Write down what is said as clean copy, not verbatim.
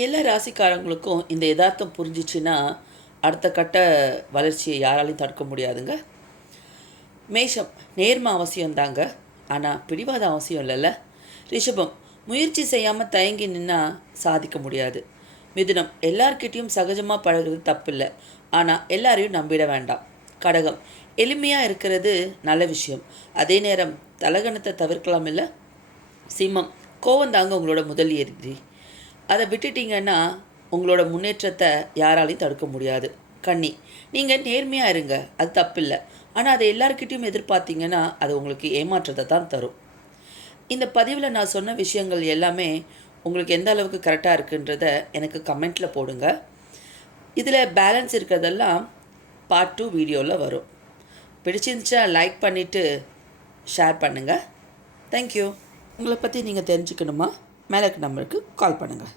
எல்லா ராசிக்காரங்களுக்கும் இந்த யதார்த்தம் புரிஞ்சிச்சுன்னா அடுத்த கட்ட வளர்ச்சியை யாராலையும் தடுக்க முடியாதுங்க. மேஷம், நேர்மை அவசியம்தாங்க, ஆனால் பிடிவாத அவசியம் இல்லைல்ல. ரிஷபம், முயற்சி செய்யாமல் தயங்கி நின்னால் சாதிக்க முடியாது. மிதுனம், எல்லார்கிட்டையும் சகஜமாக பழகிறது தப்பில்லை, ஆனால் எல்லாரையும் நம்பிட வேண்டாம். கடகம், எளிமையாக இருக்கிறது நல்ல விஷயம், அதே நேரம் தலகணத்தை தவிர்க்கலாம் இல்லை. சிம்மம், கோவம் தாங்க உங்களோட முதல் எதிரி, அதை விட்டுட்டிங்கன்னா உங்களோட முன்னேற்றத்தை யாராலையும் தடுக்க முடியாது. கன்னி, நீங்கள் நேர்மையாக இருங்க, அது தப்பில்லை, ஆனால் அதை எல்லாருக்கிட்டையும் எதிர்பார்த்தீங்கன்னா அது உங்களுக்கு ஏமாற்றத்தை தான் தரும். இந்த பதிவில் நான் சொன்ன விஷயங்கள் எல்லாமே உங்களுக்கு எந்த அளவுக்கு கரெக்டாக இருக்குன்றத எனக்கு கமெண்ட்டில் போடுங்க. இதில் பேலன்ஸ் இருக்கிறதெல்லாம் பார்ட் 2 வீடியோவில் வரும். பிடிச்சிருந்துச்சா லைக் பண்ணிவிட்டு ஷேர் பண்ணுங்கள். தேங்க்யூ. உங்களை பற்றி நீங்கள் தெரிஞ்சுக்கணுமா? மேலே இருக்க நம்பருக்கு கால் பண்ணுங்கள்.